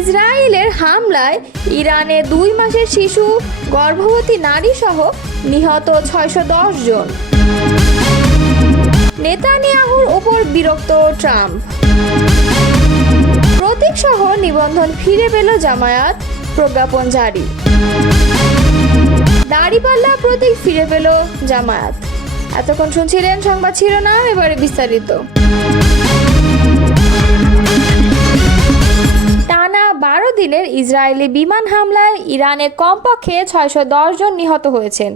ইসরায়েলের হামলায় ইরানে 2 মাসের শিশু, গর্ভবতী নারী সহ নিহত 610 জন। নেতানিয়াহুর উপর বিরক্ত ট্রাম্প। প্রতীক সহ নিবন্ধন ফিরে পেল জামায়াত, প্রজ্ঞাপন জারি। দাড়িপাল্লা প্রতীক ফিরে পেল জামায়াত। এতক্ষণ শুনছিলেন সংবাদ শিরোনাম, এবারে বিস্তারিত। টানা 12 দিনের ইসরায়েলি বিমান হামলায় ইরানে কমপক্ষে 610 জন নিহত হয়েছেন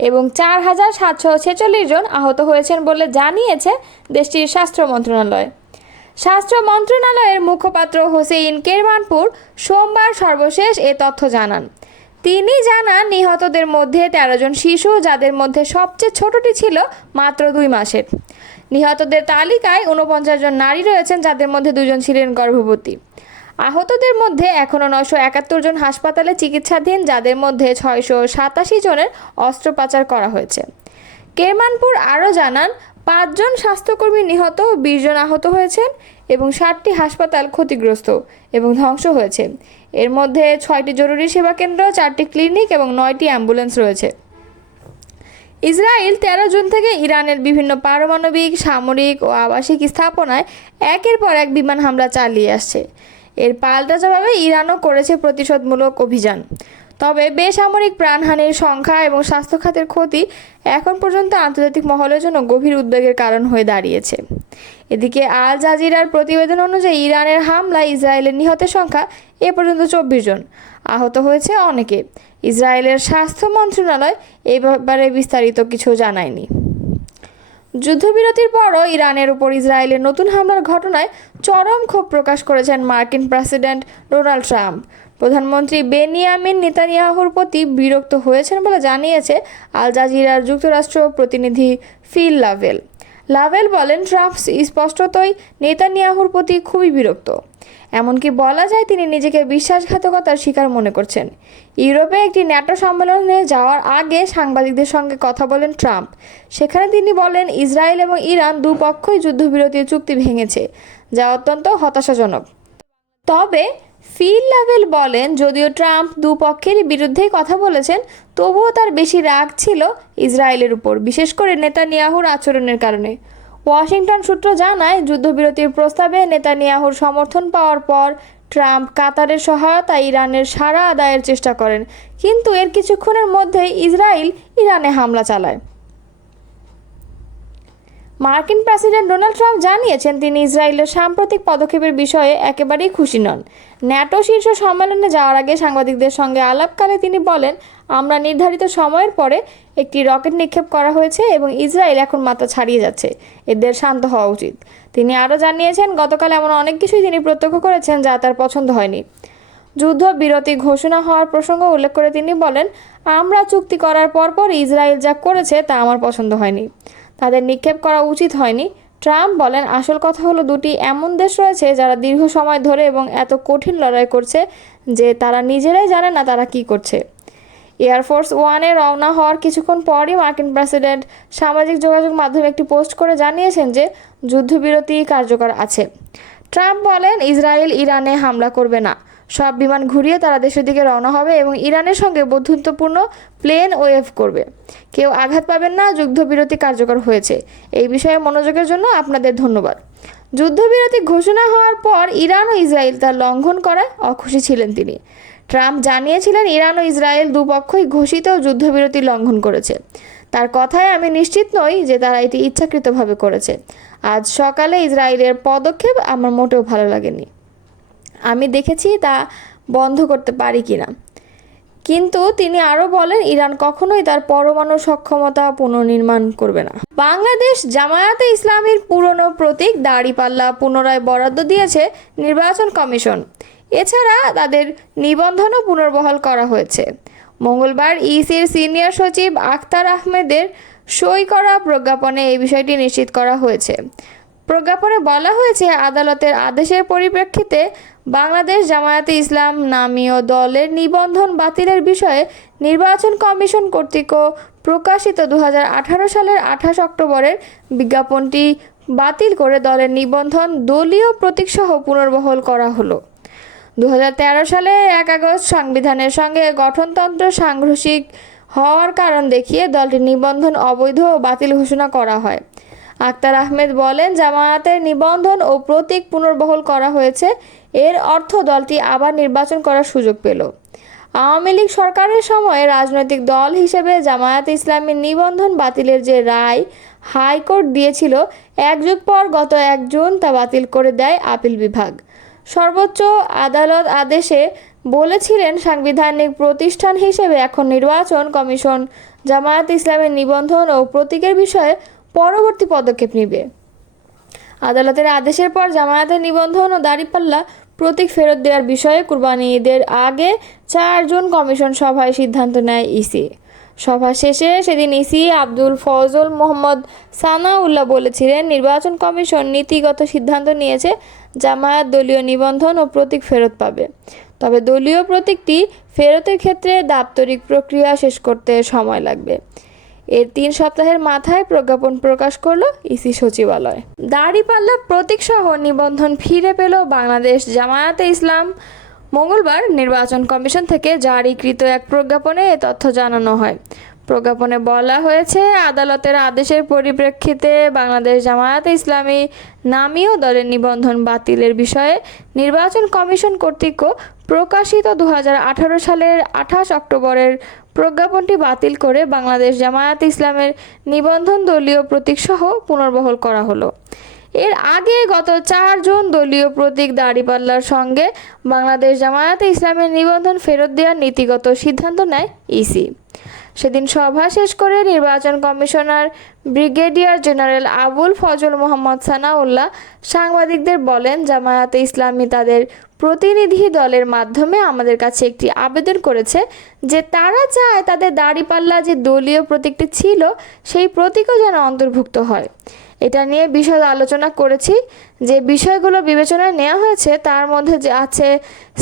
এবং 4746 জন আহত হয়েছেন বলে জানিয়েছে দেশটির স্বাস্থ্য মন্ত্রণালয়। স্বাস্থ্য মন্ত্রণালয়ের মুখপাত্র হোসেইন কেরমানপুর সোমবার সর্বশেষ এ তথ্য জানান। তিনি জানান, নিহতদের মধ্যে 13 জন শিশু, যাদের মধ্যে সবচেয়ে ছোটটি ছিল মাত্র 2 মাসের। নিহতদের তালিকায় 49 জন নারী রয়েছেন, যাদের মধ্যে 2 জন ছিলেন গর্ভবতী। আহতদের মধ্যে এখনও 971 জন হাসপাতালে চিকিৎসাধীন, যাদের মধ্যে 687 জনের অস্ত্রোপচার করা হয়েছে। কেরমানপুর আরও জানান, 5 জন স্বাস্থ্যকর্মী নিহত, 20 জন আহত হয়েছেন এবং 60টি হাসপাতাল ক্ষতিগ্রস্ত এবং ধ্বংস হয়েছে। এর মধ্যে 6টি জরুরি সেবা কেন্দ্র, 4টি ক্লিনিক এবং 9টি অ্যাম্বুলেন্স রয়েছে। ইসরায়েল 13 জুন থেকে ইরানের বিভিন্ন পারমাণবিক, সামরিক ও আবাসিক স্থাপনায় একের পর এক বিমান হামলা চালিয়ে আসছে। এর পাল্টা জবাবে ইরানও করেছে প্রতিশোধমূলক অভিযান। তবে বেসামরিক প্রাণহানির সংখ্যা এবং স্বাস্থ্য খাতের ক্ষতি এখন পর্যন্ত আন্তর্জাতিক মহলের জন্য গভীর উদ্বেগের কারণ হয়ে দাঁড়িয়েছে। এদিকে আল জাজিরার প্রতিবেদন অনুযায়ী ইরানের হামলায় ইসরায়েলের নিহতের সংখ্যা এ পর্যন্ত 24 জন, আহত হয়েছে অনেকে। ইসরায়েলের স্বাস্থ্য মন্ত্রণালয় এই ব্যাপারে বিস্তারিত কিছু জানায়নি। যুদ্ধবিরতির পরও ইরানের উপর ইসরায়েলের নতুন হামলার ঘটনায় চরম ক্ষোভ প্রকাশ করেছেন মার্কিন প্রেসিডেন্ট ডোনাল্ড ট্রাম্প। প্রধানমন্ত্রী বেনিয়ামিন নেতানিয়াহুর প্রতি বিরক্ত হয়েছেন বলে জানিয়েছে আল জাজিরার যুক্তরাষ্ট্র প্রতিনিধি ফিল লাভেল বলেন, ট্রাম্প স্পষ্টতই নেতানিয়াহুর প্রতি খুবই বিরক্ত। এমনকি বলা যায় তিনি নিজেকে বিশ্বাসঘাতকতার শিকার মনে করছেন। ইউরোপে একটি ন্যাটো সম্মেলনে যাওয়ার আগে সাংবাদিকদের সঙ্গে কথা বলেন ট্রাম্প। সেখানে তিনি বলেন, ইসরায়েল এবং ইরান দুপক্ষই যুদ্ধবিরতির চুক্তি ভেঙেছে, যা অত্যন্ত হতাশাজনক। তবে ফিল লাভেল বলেন, যদিও ট্রাম্প দুপক্ষেরই বিরুদ্ধেই কথা বলেছেন, তবুও তার বেশি রাগ ছিল ইসরায়েলের উপর, বিশেষ করে নেতানিয়াহুর আচরণের কারণে। ওয়াশিংটন সূত্র জানায়, যুদ্ধবিরতির প্রস্তাবে নেতানিয়াহুর সমর্থন পাওয়ার পর ট্রাম্প কাতারের সহায়তায় ইরানের সাড়া আদায়ের চেষ্টা করেন, কিন্তু এর কিছুক্ষণের মধ্যেই ইসরায়েল ইরানে হামলা চালায়। মার্কিন প্রেসিডেন্ট ডোনাল্ড ট্রাম্প জানিয়েছেন, তিনি ইসরায়েলের সাম্প্রতিক পদক্ষেপের বিষয়ে একেবারেই খুশি নন। ন্যাটো শীর্ষ সম্মেলনে যাওয়ার আগে সাংবাদিকদের সঙ্গে আলাপকালে তিনি বলেন, আমরা নির্ধারিত সময়ের পরে একটি রকেট নিক্ষেপ করা হয়েছে এবং ইসরায়েল এখন মাথা ছাড়িয়ে যাচ্ছে, এদের শান্ত হওয়া উচিত। তিনি আরও জানিয়েছেন, গতকাল এমন অনেক কিছুই তিনি প্রত্যক্ষ করেছেন যা তার পছন্দ হয়নি। যুদ্ধবিরতি ঘোষণা হওয়ার প্রসঙ্গ উল্লেখ করে তিনি বলেন, আমরা চুক্তি করার পরপর ইসরায়েল যা করেছে তা আমার পছন্দ হয়নি, তাদের নিক্ষেপ করা উচিত হয়নি। ট্রাম্প বলেন, আসল কথা হলো, দুটি এমন দেশ রয়েছে যারা দীর্ঘ সময় ধরে এবং এত কঠিন লড়াই করছে যে তারা নিজেরাই জানে না তারা কি করছে। এয়ারফোর্স ওয়ানে রওনা হওয়ার কিছুক্ষণ পরই মার্কিন প্রেসিডেন্ট সামাজিক যোগাযোগ মাধ্যমে একটি পোস্ট করে জানিয়েছেন যে যুদ্ধবিরতি কার্যকর আছে। ট্রাম্প বলেন, ইসরায়েল ইরানে হামলা করবে না, সব বিমান ঘুরিয়ে তারা দেশের দিকে রওনা হবে এবং ইরানের সঙ্গে বন্ধুত্বপূর্ণ প্লেন ওয়েভ করবে। কেউ আঘাত পাবেন না, যুদ্ধবিরতি কার্যকর হয়েছে। এই বিষয়ে মনোযোগের জন্য আপনাদের ধন্যবাদ। যুদ্ধবিরতি ঘোষণা হওয়ার পর ইরান ও ইসরায়েল তার লঙ্ঘন করায় অখুশি ছিলেন তিনি। ট্রাম্প জানিয়েছিলেন, ইরান ও ইসরায়েল দুপক্ষই ঘোষিত যুদ্ধবিরতি লঙ্ঘন করেছে। তার কথায় আমি নিশ্চিত নই যে তারা এটি ইচ্ছাকৃতভাবে করেছে। আজ সকালে ইসরায়েলের পদক্ষেপ আমার মোটেও ভালো লাগেনি। আমি দেখেছি তা বন্ধ করতে পারি কিনা। কিন্তু তিনি আরও বলেন, ইরান কখনোই তার পরমাণু সক্ষমতা পুনর্নির্মাণ করবে না। বাংলাদেশ জামায়াতে ইসলামীর পুরনো প্রতীক দাড়িপাল্লা পুনরায় বরাদ্দ দিয়েছে নির্বাচন কমিশন। এছাড়া তাদের নিবন্ধনও পুনর্বহাল করা হয়েছে। মঙ্গলবার ইসির সিনিয়র সচিব আখতার আহমেদের সই করা প্রজ্ঞাপনে এই বিষয়টি নিশ্চিত করা হয়েছে। প্রজ্ঞাপনে বলা হয়েছে, আদালতের আদেশের পরিপ্রেক্ষিতে বাংলাদেশ জামায়াতে ইসলাম নামীয় দলের নিবন্ধন বাতিলের বিষয়ে নির্বাচন কমিশন কর্তৃক প্রকাশিত 2018 সালের 28 অক্টোবরের বিজ্ঞাপনটি বাতিল করে দলের নিবন্ধন দলীয় প্রতীকসহ পুনর্বহাল করা হলো। 2013 সালের 1 আগস্ট সংবিধানের সঙ্গে গঠনতন্ত্র সাংঘর্ষিক হওয়ার কারণ দেখিয়ে দলটির নিবন্ধন অবৈধ ও বাতিল ঘোষণা করা হয়। আক্তার আহমেদ বলেন, জামায়াতের নিবন্ধন ও প্রতীক পুনর্বহাল করা হয়েছে, এর অর্থ দলটি আবার নির্বাচন করার সুযোগ পেল। আওয়ামী লীগ সরকারের সময় রাজনৈতিক দল হিসেবে জামায়াতে ইসলামীর নিবন্ধন বাতিলের যে রায় হাইকোর্ট দিয়েছিল, এক যুগ পর গত 1 জুন তা বাতিল করে দেয় আপিল বিভাগ। সর্বোচ্চ আদালত আদেশে বলেছিলেন, সাংবিধানিক প্রতিষ্ঠান হিসেবে এখন নির্বাচন কমিশন জামায়াতে ইসলামের নিবন্ধন ও প্রতীকের বিষয়ে পরবর্তী পদক্ষেপ নেবে। আদালতের আদেশের পর জামায়াতের নিবন্ধন ও দাড়িপাল্লা প্রতীক ফেরত দেওয়ার বিষয়ে কুরবানি ঈদের আগে 4 জুন কমিশন সভায় সিদ্ধান্ত নেয় ইসি। সভা শেষে সেদিন ইসি আব্দুল ফজল মোহাম্মদ সানাউল্লাহ বলেছিলেন, নির্বাচন কমিশন নীতিগত সিদ্ধান্ত নিয়েছে জামায়াত দলীয় নিবন্ধন ও প্রতীক ফেরত পাবে, তবে দলীয় প্রতীকটি ফেরতের ক্ষেত্রে দাপ্তরিক প্রক্রিয়া শেষ করতে সময় লাগবে। এর 3 সপ্তাহের মাথায় প্রজ্ঞাপন প্রকাশ করল ইসি সচিবালয়। দাড়িপাল্লা প্রতীকসহ নিবন্ধন ফিরে পেল বাংলাদেশ জামায়াতে ইসলাম। মঙ্গলবার নির্বাচন কমিশন থেকে জারিকৃত এক প্রজ্ঞাপনে এ তথ্য জানানো হয়। প্রজ্ঞাপনে বলা হয়েছে, আদালতের আদেশের পরিপ্রেক্ষিতে বাংলাদেশ জামায়াতে ইসলামী নামীয় দলের নিবন্ধন বাতিলের বিষয়ে নির্বাচন কমিশন কর্তৃক প্রকাশিত 2018 সালের 28 অক্টোবরের প্রজ্ঞাপনটি বাতিল করে বাংলাদেশ জামায়াতে ইসলামের নিবন্ধন দলীয় প্রতীকসহ পুনর্বহাল করা হলো। এর আগে গত 4 জুন দলীয় প্রতীক দাড়িপাল্লার সঙ্গে বাংলাদেশ জামায়াতে ইসলামের নিবন্ধন ফেরত দেওয়ার নীতিগত সিদ্ধান্ত নেয় ইসি। সেদিন সভা শেষ করে নির্বাচন commissioner brigadier general Abul Fazal Mohammad Sanaullah সাংবাদিকদের বলেন, জামায়াতে ইসলামী তাদের প্রতিনিধি দলের মাধ্যমে আমাদের কাছে একটি আবেদন করেছে যে তারা চায় তাদের দাড়িপাল্লা যে দলীয় প্রতীকটি ছিল সেই প্রতীকও যেন অন্তর্ভুক্ত হয়। এটা নিয়ে বিশদ আলোচনা করেছি। যে বিষয়গুলো বিবেচনায় নেওয়া হয়েছে তার মধ্যে যে আছে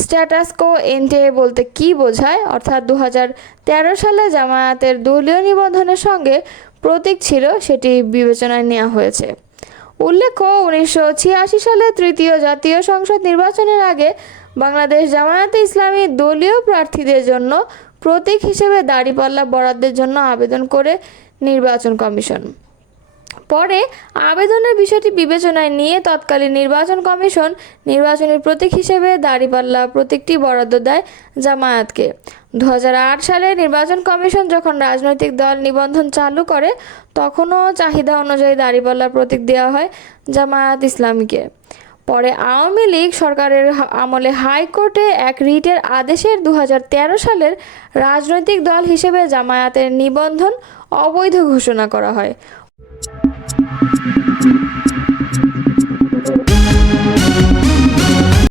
স্ট্যাটাস কো এন্টে বলতে কী বোঝায়, অর্থাৎ 2013 সালে জামায়াতের দলীয় নিবন্ধনের সঙ্গে প্রতীক ছিল, সেটি বিবেচনায় নেওয়া হয়েছে। উল্লেখ্য, 1986 সালে 3য় জাতীয় সংসদ নির্বাচনের আগে বাংলাদেশ জামায়াতে ইসলামী দলীয় প্রার্থীদের জন্য প্রতীক হিসেবে দাড়িপাল্লা বরাদ্দের জন্য আবেদন করে নির্বাচন কমিশন। পরে আবেদনের বিষয়টি বিবেচনায় নিয়ে তৎকালীন নির্বাচন কমিশন নির্বাচনী প্রতীক হিসেবে দাড়িপাল্লা প্রতীকটি বরাদ্দ দেয় জামায়াতকে। 2008 সালে নির্বাচন কমিশন যখন রাজনৈতিক দল নিবন্ধন চালু করে, তখনও চাহিদা অনুযায়ী দাড়িপাল্লা প্রতীক দেওয়া হয় জামায়াত ইসলামীকে। পরে আওয়ামী লীগ সরকারের আমলে হাইকোর্টে এক রিটের আদেশের 2013 সালের রাজনৈতিক দল হিসেবে জামায়াতের নিবন্ধন অবৈধ ঘোষণা করা হয়।